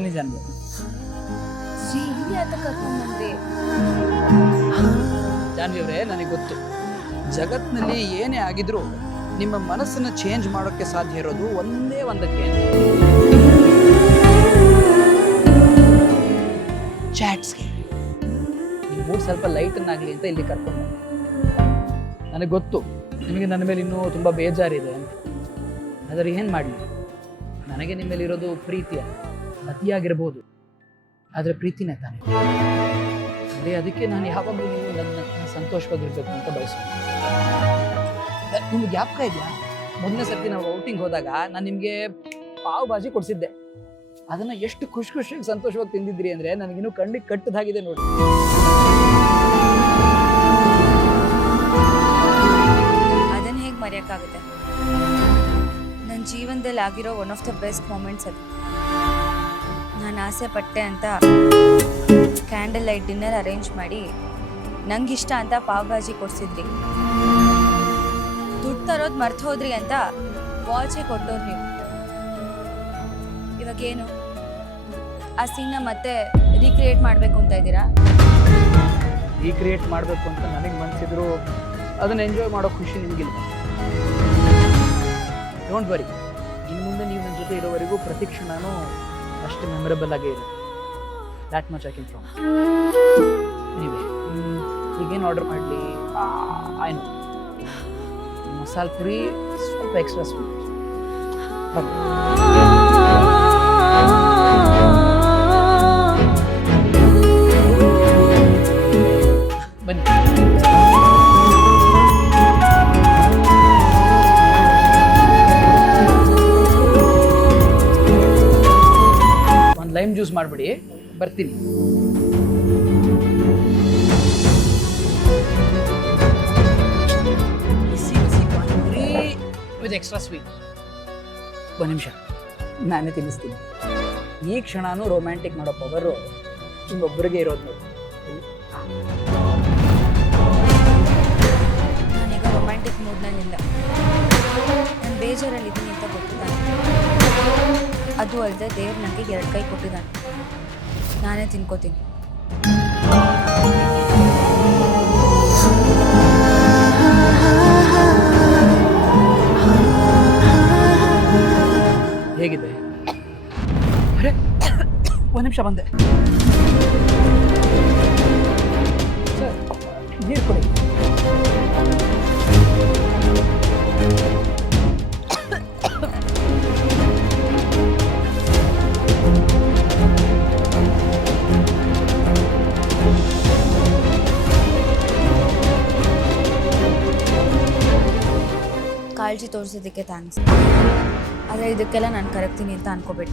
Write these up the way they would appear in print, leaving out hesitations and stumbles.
ಬನ್ನಿ ಜಾನ್ವಿ. ಶ್ರೀ ಇಲ್ಲಿ ಅಂತ ಕರ್ಕೊಂಡ್ಬಂದ್ರಿ. ಜಾನ್ವಿ ಅವರೇ, ನನಗೆ ಗೊತ್ತು, ಜಗತ್ನಲ್ಲಿ ಏನೇ ಆಗಿದ್ರೂ ನಿಮ್ಮ ಮನಸ್ಸನ್ನ ಚೇಂಜ್ ಮಾಡೋಕ್ಕೆ ಸಾಧ್ಯ ಇರೋದು ಒಂದೇ ಒಂದಕ್ಕೆ, ಚಾಟ್ಸ್ಗೆ. ನಿಮ್ಮ ಮೂಡ್ ಸ್ವಲ್ಪ ಲೈಟನ್ನಾಗಲಿ ಅಂತ ಇಲ್ಲಿ ಕರ್ಕೊಂಡು ನನಗೆ ಗೊತ್ತು ನಿಮಗೆ ನನ್ನ ಮೇಲೆ ಇನ್ನೂ ತುಂಬ ಬೇಜಾರಿದೆ ಅಂತ. ಆದರೆ ಏನು ಮಾಡಲಿ, ನನಗೆ ನಿಮ್ಮ ಮೇಲೆ ಇರೋದು ಪ್ರೀತಿಯ ಅತಿಯಾಗಿರ್ಬೋದು, ಆದರೆ ಪ್ರೀತಿನೇ ತಾನೆ. ಅದೇ ಅದಕ್ಕೆ ನಾನು ಯಾವಾಗಲೂ ನೀವು ನನ್ನ ಸಂತೋಷವಾಗಿರ್ಬೇಕು ಅಂತ ಬಯಸೋದು. ನಿಮ್ಗೆ ಜ್ಞಾಪಕ ಇದೆಯಾ, ಮೊದಲನೇ ಸರ್ತಿ ನಾವು ಔಟಿಂಗ್ ಹೋದಾಗ ನಾನು ನಿಮಗೆ ಪಾವ್ ಭಾಜಿ ಕೊಡಿಸಿದ್ದೆ. ಅದನ್ನು ಎಷ್ಟು ಖುಷಿಯಾಗಿ ಸಂತೋಷವಾಗಿ ತಿಂದಿದ್ರಿ ಅಂದರೆ ನನಗಿನ್ನೂ ಕಣ್ಣಿಗೆ ಕಟ್ಟದಾಗಿದೆ ನೋಡಿ. ಅದನ್ನ ಹೇಗೆ ಮರೆಯೋಕ್ಕಾಗುತ್ತೆ? ನನ್ನ ಜೀವನದಲ್ಲಿ ಆಗಿರೋ one of the best moments ಅದು. ನಾನು ಆಸೆ ಪಟ್ಟೆ ಅಂತ ಕ್ಯಾಂಡಲ್ ಲೈಟ್ ಡಿನ್ನರ್ ಅರೇಂಜ್ ಮಾಡಿ ನಂಗಿಷ್ಟ ಅಂತ ಪಾವ್ ಭಾಜಿ ಕೊಡ್ಸಿದ್ರಿ. ದುಡ್ಡು ತರೋದು ಮರ್ತು ಹೋದ್ರಿ ಅಂತ ವಾಚೇ ಕೊಟ್ಟೋರು ನೀವು. ಇವಾಗೇನು ಆ ಸೀನ್ನ ಮತ್ತೆ ರೀಕ್ರಿಯೇಟ್ ಮಾಡಬೇಕು ಅಂತ ಇದ್ದೀರಾ? ರೀಕ್ರಿಯೇಟ್ ಮಾಡಬೇಕು ಅಂತ ನನಗೆ ಮನಸ್ಸಿದ್ರು ಅದನ್ನು ಎಂಜಾಯ್ ಮಾಡೋ ಖುಷಿ ನಿಮಗಿಲ್ಲ. ಡೋಂಟ್ ವರಿ, ಇನ್ನು ಮುಂದೆ ನೀವು ನನ್ನ ಜೊತೆ ಇರೋವರೆಗೂ ಪ್ರತಿ ಕ್ಷಣನೂ ಅಷ್ಟು ಮೆಮೊರೇಬಲ್ ಆಗೇ ಇರುತ್ತೆ. That much I can promise. Anyway, ಈಗೇನು ಆರ್ಡರ್ ಮಾಡಲಿ? ಐ ನೋ, ಮಸಾಲೆ ಪುರಿ ಸ್ವಲ್ಪ ಎಕ್ಸ್ಟ್ರಾ ಸ್ವೀಟ್. ಬನ್ನಿ. ಒಂದು ಲೈಮ್ ಜ್ಯೂಸ್ ಮಾಡಿಬಿಡಿ, ಬರ್ತೀನಿ. ಬಿಸಿ ಬಿಸಿ ಪಾನಿಪುರಿ ವಿತ್ ಎಕ್ಸ್ಟ್ರಾ ಸ್ವೀಟ್. ಒಂದು ನಿಮಿಷ, ನಾನೇ ತಿನ್ನಿಸ್ತೀನಿ. ಈ ಕ್ಷಣನೂ ರೊಮ್ಯಾಂಟಿಕ್ ಮಾಡೋ ಪವರು ನಿಮ್ಮೊಬ್ಬರಿಗೆ ಇರೋದು ನೋಡಿ. ನಾನೀಗ ರೊಮ್ಯಾಂಟಿಕ್ ಮೂಡ್ನಲ್ಲಿಲ್ಲ. ನಾನು ಬೇಜಾರಲ್ಲಿದ್ದೀನಿ ಅಂತ ಗೊತ್ತಿದ್ದಾನೆ. ಅದು ಅಲ್ಲದೆ ದೇವ್ರು ನನಗೆ 2 ಕೈ ಕೊಟ್ಟಿದ್ದಾನೆ. ನಾನೇ ತಿನ್ಕೋತೀನಿ. ಹೇಗಿದೆ? ಅರೆ, ಒಂದು ನಿಮಿಷ ಬಂದೆ. ಸರ್, ನೀರು ಕೊಡಿ. ಕಾಳಜಿ ತೋರಿಸೋದಕ್ಕೆ ಥ್ಯಾಂಕ್ಸ್. ಆದರೆ ಇದಕ್ಕೆಲ್ಲ ನಾನು ಕರೆಕ್ತೀನಿ ಅಂತ ಅನ್ಕೋಬೇಡಿ.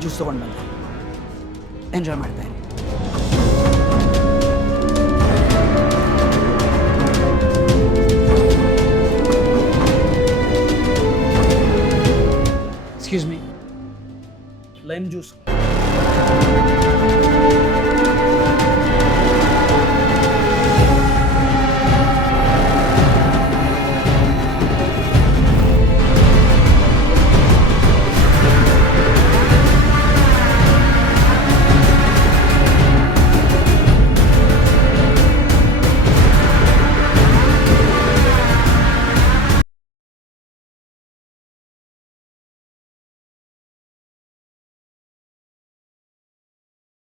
ಜ್ಯೂಸ್ ತೊಗೊಂಡು ಬಂದೆ, ಎಂಜಾಯ್ ಮಾಡ್ತಾ ಇರಿ. Excuse me, lime juice.